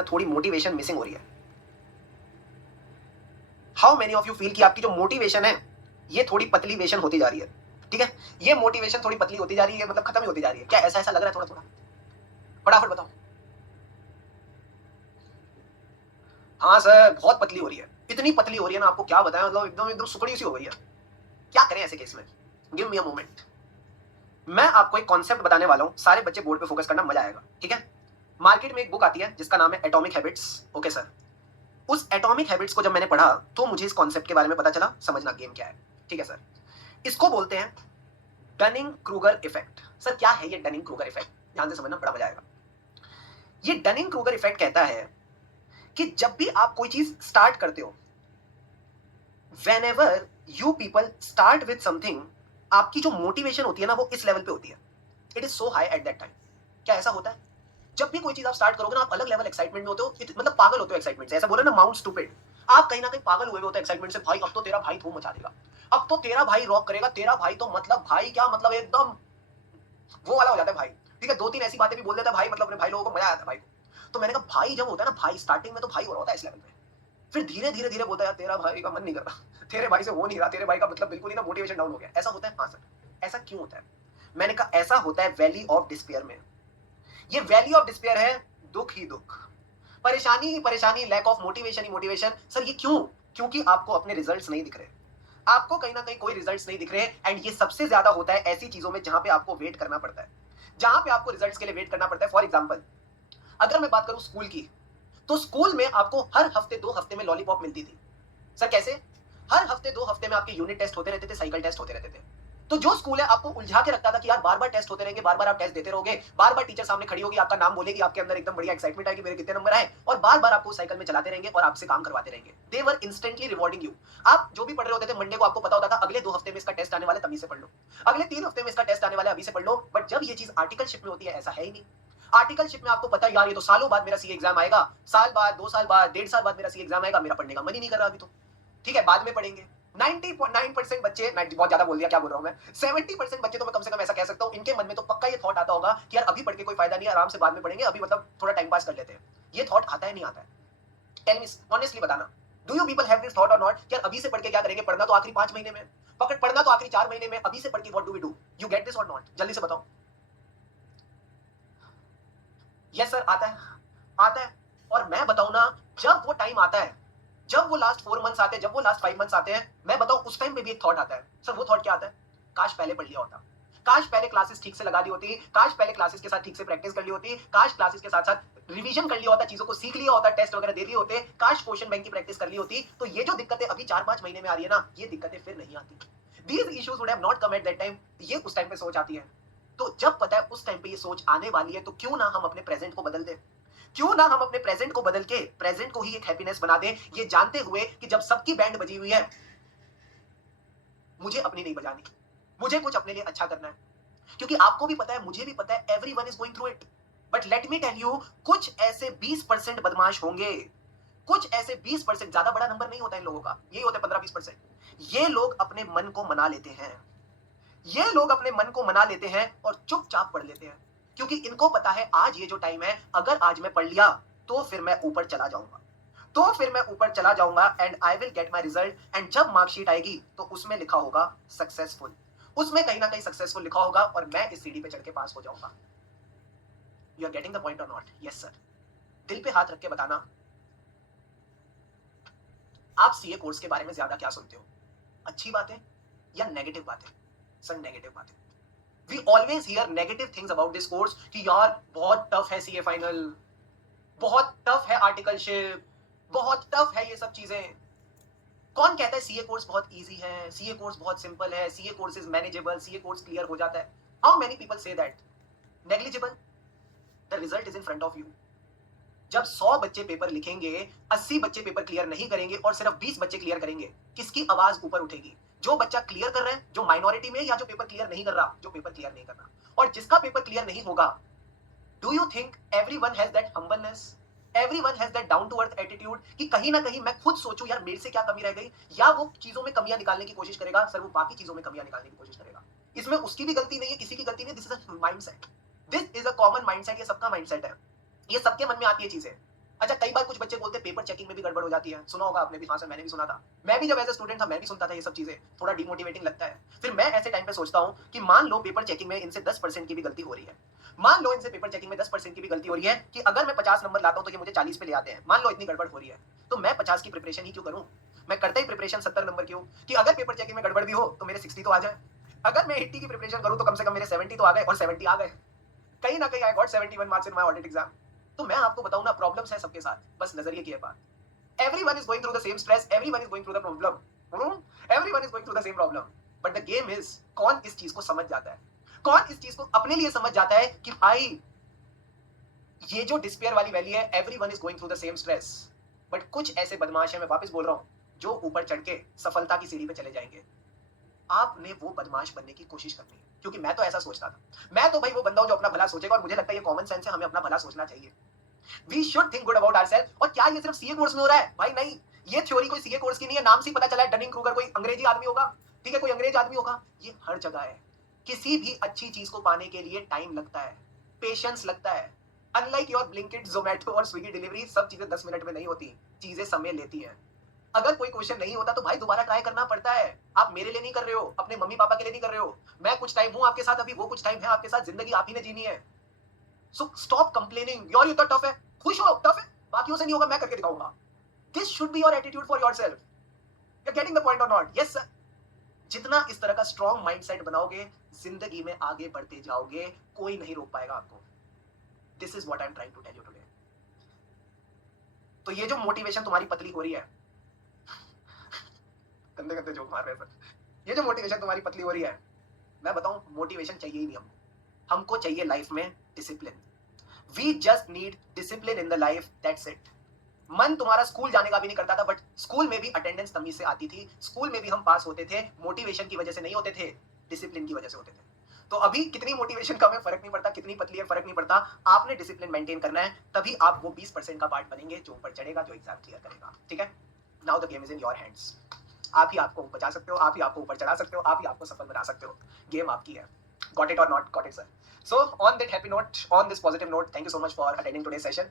ना थोड़ी motivation missing हो रही है। How many of you feel कि आपकी जो मोटिवेशन है ये थोड़ी पतली वेशन होती जा रही है? ठीक है, ये मोटिवेशन थोड़ी पतली होती जा रही है, मतलब खत्म ही होती जा रही है। क्या ऐसा ऐसा लग रहा है? थोड़ा थोड़ा फटाफट बताओ। हाँ सर, बहुत पतली हो रही है। इतनी पतली हो रही है ना, आपको क्या बताएं, मतलब एकदम एकदम सुकड़ी सी हो गई है। क्या करें ऐसे केस में? Give me a moment. मैं आपको एक कॉन्सेप्ट बताने वाला हूं, सारे बच्चे बोर्ड पे फोकस करना, मजा आएगा। ठीक है, मार्केट में एक बुक आती है जिसका नाम है एटॉमिक हैबिट्स। ओके सर, उस एटॉमिक हैबिट्स को जब मैंने पढ़ा तो मुझे इस कॉन्सेप्ट के बारे में पता चला। समझना गेम क्या है। ठीक है सर, इसको बोलते हैं डनिंग क्रूगर इफेक्ट। सर क्या है ये डनिंग क्रूगर इफेक्ट? ध्यान से समझना, बड़ा मजा आएगा। ये डनिंग क्रूगर इफेक्ट कहता है कि जब भी आप कोई चीज स्टार्ट करते हो, whenever you people start with something, आपकी जो मोटिवेशन होती है ना वो इस लेवल पे होती है, it is so high at that time. क्या ऐसा होता है? जब भी कोई चीज आप स्टार्ट करोगे ना, आप अलग लेवल एक्साइटमेंट में होते हो, मतलब पागल होते हो एक्साइटमेंट से। ऐसा बोले ना, माउंट स्टूपिड। आप कहीं ना कहीं पागल हुए होते हो एक्साइटमेंट से। भाई अब तो तेरा भाई धूम मचा देगा, अब तो तेरा भाई रॉक करेगा, तेरा भाई तो मतलब भाई क्या मतलब एकदम वो वाला हो जाता है भाई। ठीक है, दो तीन ऐसी बातें भी बोल देता है भाई, मतलब अपने भाई लोगों को मजा आता है भाई को। तो मैंने कहा भाई जब होता है ना, भाई स्टार्टिंग में तो भाई हो रहा होता है इस लेवल पे, फिर धीरे धीरे धीरे बोलता है यार तेरा भाई का मन नहीं कर रहा, तेरे भाई से हो नहीं रहा, तेरे भाई का मतलब बिल्कुल ही ना मोटिवेशन डाउन हो गया। ऐसा होता है? हाँ सर। ऐसा क्यों होता है? मैंने कहा ऐसा होता है वैली ऑफ डिस्पेयर में। ये वैली ऑफ डिस्पेयर है, दुख ही दुख, परेशानी ही परेशानी, लैक ऑफ मोटिवेशन ही मोटिवेशन। सर ये क्यों? क्योंकि आपको अपने रिजल्ट्स नहीं दिख रहे, आपको कहीं ना कहीं कोई रिजल्ट्स नहीं दिख रहे। एंड ये सबसे ज्यादा होता है ऐसी चीजों में जहां पे आपको वेट करना पड़ता है, जहां पे आपको रिजल्ट्स के लिए वेट करना पड़ता है। फॉर एग्जांपल, अगर मैं बात करूं स्कूल की, तो स्कूल में आपको हर हफ्ते 2 हफ्ते में लॉलीपॉप मिलती थी। सर कैसे? हर हफ्ते 2 हफ्ते में आपके यूनिट टेस्ट होते रहते थे, साइकिल टेस्ट होते रहते थे। तो जो स्कूल है आपको उलझा के रखता था कि यार बार बार टेस्ट होते रहेंगे, बार बार आप टेस्ट देते रहोगे, बार बार टीचर सामने खड़ी होगी, आपका नाम बोलेगी, आपके अंदर एकदम बढ़िया एक्साइटमेंट आएगी मेरे कितने नंबर आए, और बार बार आपको साइकिल में चलाते रहेंगे और आपसे काम करवाते रहेंगे। दे वर इंस्टेंटली रिवॉर्डिंग यू। आप जो भी पढ़ रहे होते थे मंडे को, आपको पता होता था अगले 2 हफ्ते में इसका टेस्ट आने वाला, तभी से पढ़ लो। अगले 3 हफ्ते में इसका टेस्ट आने वाला, अभी से पढ़ लो। बट जब ये चीज आर्टिकलशिप में होती है, ऐसा है ही नहीं। आर्टिकलशिप में आपको पता है यार ये तो सालों बाद मेरा सी एग्जाम आएगा, साल बाद, 2 साल बाद, 1.5 साल बाद मेरा सी एग्जाम आएगा, मेरा पढ़ने का मन ही नहीं कर रहा अभी तो। ठीक है, बाद में पढ़ेंगे। 90.9% बच्चे, मैं बहुत ज्यादा बोल दिया, क्या बोल रहा हूं मैं, 70% बच्चे तो मैं कम से कम ऐसा कह सकता हूं, इनके मन में तो पक्का ये थॉट आता होगा कि यार अभी पढ़ के कोई फायदा नहीं है, आराम से बाद में पढ़ेंगे, अभी मतलब थोड़ा टाइम पास कर लेते हैं। ये थॉट आता है नहीं आता है? टेल मी ऑनेस्टली बताना, do you people have this thought और नॉट? यार अभी से पढ़ के क्या करेंगे, पढ़ना तो आखिरी 5 महीने में, पकड़ पढ़ना तो आखिरी 4 महीने में, अभी से पढ़ के what do we do? You get this और नॉट? जल्दी से बताओ। यस सर, आता है, आता है। और मैं बताऊं ना, जब वो टाइम आता है, जब वो लास्ट 4 मंथ्स आते हैं, जब वो लास्ट 5 मंथ्स आते हैं, मैं बताऊं उस टाइम पे भी एक थॉट आता है। सर वो थॉट क्या आता है? काश पहले पढ़ लिया होता, काश पहले क्लासेस ठीक से लगा दी होती, काश पहले क्लासेस के साथ ठीक से प्रैक्टिस कर ली होती, काश क्लासेस के साथ साथ रिवीजन कर लिया होता, चीजों को सीख लिया होता, टेस्ट वगैरह दे दिए होते, काश क्वेश्चन बैंक की प्रैक्टिस कर ली होती, तो ये जो दिक्कतें अभी 4-5 महीने में आ रही है ना, ये दिक्कतें फिर नहीं आती। These issues would have not come at that time. ये उस टाइम पे सोच आती है। तो जब पता है उस टाइम पे ये सोच आने वाली है, तो क्यों ना हम अपने प्रेजेंट को बदल दें? क्यों ना हम अपने प्रेजेंट को बदल के प्रेजेंट को ही एक हैप्पीनेस बना दें, ये जानते हुए कि जब सबकी बैंड बजी हुई है, मुझे अपनी नहीं बजानी, मुझे कुछ अपने लिए अच्छा करना है। क्योंकि आपको भी पता है, मुझे भी पता है, everyone is going through it. But let me tell you, कुछ ऐसे 20% बदमाश होंगे, कुछ ऐसे 20%, ज्यादा बड़ा नंबर नहीं होता इन लोगों का, यही होते 15-20%। ये लोग अपने मन को मना लेते हैं, ये लोग अपने मन को मना लेते हैं और चुपचाप पढ़ लेते हैं। क्योंकि इनको पता है आज ये जो टाइम है, अगर आज मैं पढ़ लिया तो फिर मैं ऊपर चला जाऊंगा, तो फिर मैं ऊपर चला जाऊंगा and I will get my result. And जब मार्कशीट आएगी तो उसमें लिखा होगा सक्सेसफुल, उसमें कहीं ना कहीं सक्सेसफुल लिखा होगा और मैं इस सीढ़ी पे चढ़ के पास हो जाऊंगा। You are getting the point और नॉट? Yes sir. दिल पे हाथ रख के बताना, आप सीए कोर्स के बारे में ज्यादा क्या सुनते हो? अच्छी बातें या नेगेटिव बातें? सर नेगेटिव बातें। We always hear negative things about this course कि यार बहुत टफ है सीए फाइनल, बहुत टफ है आर्टिकलशिप, बहुत टफ है ये सब चीजें। कौन कहता है सीए कोर्स बहुत इजी है, सीए कोर्स बहुत सिंपल है, CA course is manageable, CA course clear हो जाता है? How many people say that? Negligible. The result is in front of you. जब 100 बच्चे पेपर लिखेंगे, 80 बच्चे पेपर क्लियर नहीं करेंगे और सिर्फ 20 बच्चे क्लियर करेंगे, किसकी आवाज ऊपर उठेगी? जो बच्चा क्लियर कर रहा है, जो माइनॉरिटी में, या जो पेपर क्लियर नहीं कर रहा, जो पेपर क्लियर नहीं कर रहा? और जिसका पेपर क्लियर नहीं होगा, do you think everyone has that humbleness, everyone has that down to earth attitude कि कहीं ना कहीं मैं खुद सोचूं यार मेरे से क्या कमी रह गई, या वो चीजों में कमियां निकालने की कोशिश करेगा? सर वो बाकी चीजों में कमियां निकालने की कोशिश करेगा। इसमें उसकी भी गलती नहीं है, किसी की गलती नहीं, this is a mindset, this is a common mindset, ये सबका माइंडसेट है, ये सबके मन में आती है चीजें। अच्छा, कई बार कुछ बच्चे बोलते हैं पेपर चेकिंग में भी गड़बड़ हो जाती है, सुना होगा आपने भी, हाँ सर मैंने भी सुना था। मैं भी जब एज ए स्टूडेंट था मैं भी सुनता था ये सब चीजें, थोड़ा डिमोटिवेटिंग लगता है। फिर मैं ऐसे टाइम पे सोचता हूँ कि मान लो पेपर चेकिंग में इनसे 10% की भी गलती हो रही है, मान लो इनसे पेपर चेकिंग में 10% की भी गलती हो रही है कि अगर मैं 50 नंबर लाता हूँ तो ये मुझे 40 पे ले आते हैं, मान लो इतनी गड़बड़ हो रही है, तो मैं 50 की प्रिपरेशन ही क्यों करूँ? मैं करता ही प्रिपरेशन 70 नंबर क्यों, कि अगर पेपर चेकिंग में गड़बड़ भी हो तो मेरे 60 तो आ जाए, अगर मैं 80 की प्रिपरेशन करूँ तो कम से कम मेरे 70 तो आ गए, और 70 आ गए, कहीं ना कहीं I got 71 marks in my audit exam. तो मैं आपको बताऊं ना, प्रॉब्लम्स है सबके साथ, बस नजरिए की है बात। Everyone is going through the same stress, everyone is going through the problem, everyone is going through the same problem, but the game is कौन इस चीज को समझ जाता है, कौन इस चीज को अपने लिए समझ जाता है कि भाई ये जो डिस्पेयर वाली वैली है, everyone is going through the same stress, but कुछ ऐसे बदमाश है, मैं वापस बोल रहा हूं, जो ऊपर चढ़ के सफलता की सीढ़ी पे चले जाएंगे। आपने वो बदमाश बनने की कोशिश करनी है, क्योंकि मैं तो ऐसा सोचता था, मैं तो भाई वो बंदा हूं जो अपना भला सोचेगा, और मुझे लगता है ये कॉमन सेंस है, हमें अपना भला सोचना चाहिए। We should think good about ourselves. और क्या ये सिर्फ सीए कोर्स में हो रहा है? भाई नहीं, ये थ्योरी कोई सीए कोर्स की नहीं है, नाम से ही पता चला है डनिंग क्रूगर कोई अंग्रेजी आदमी होगा, ठीक है, कोई अंग्रेज आदमी होगा, ये हर जगह है। किसी भी अच्छी चीज को पाने के लिए टाइम लगता है, पेशेंस लगता है। अनलाइक योर ब्लिंकिट, जोमेटो और स्विगी डिलीवरी, सब चीजें 10 मिनट में नहीं होती, चीजें समय लेती हैं। अगर कोई क्वेश्चन नहीं होता तो भाई दोबारा ट्राई करना पड़ता है। आप मेरे लिए नहीं कर रहे हो, अपने मम्मी पापा के लिए नहीं कर रहे हो, मैं कुछ टाइम हूं आपके साथ, अभी वो कुछ टाइम है आपके साथ, जिंदगी आप ही ने जीनी है। सो स्टॉप कंप्लेनिंग, योर ये तो टफ है, खुश हो, टफ है, बाकियों से नहीं होगा, मैं करके दिखाऊंगा। This should be your attitude for yourself. You are getting the point और नॉट? Yes sir. जितना इस तरह का स्ट्रॉन्ग माइंडसेट बनाओगे, जिंदगी में आगे बढ़ते जाओगे, कोई नहीं रोक पाएगा आपको। This is what I am trying to tell you today. तो ये जो मोटिवेशन तुम्हारी पतली हो रही है, गंदे गंदे जोक मार रहे हैं सर, ये जो मोटिवेशन तुम्हारी पतली हो रही है, मैं बताऊं, मोटिवेशन चाहिए ही नहीं हमको। हमको चाहिए लाइफ में discipline. We just need discipline in the life, that's it. मन तुम्हारा स्कूल जाने का भी नहीं करता था, बट स्कूल में भी अटेंडेंस तमीज से आती थी, स्कूल में भी हम पास होते थे, मोटिवेशन की वजह से नहीं होते थे, डिसिप्लिन की वजह से होते थे। तो अभी कितनी मोटिवेशन कम है फर्क नहीं पड़ता, कितनी पतली है फर्क नहीं पड़ता, आपने डिसिप्लिन मेंटेन करना है, तभी आप वो 20% का पार्ट बनेंगे जो ऊपर चढ़ेगा, जो एग्जाम क्लियर करेगा। ठीक है, now the game is in your hands. आप ही आपको बचा सकते हो, आप ही आपको ऊपर चढ़ा सकते हो, आप ही आपको सफल बना सकते हो। गेम आपकी है। Got it or not? Got it, sir. So on that happy note, on this positive note, thank you so much for attending today's session.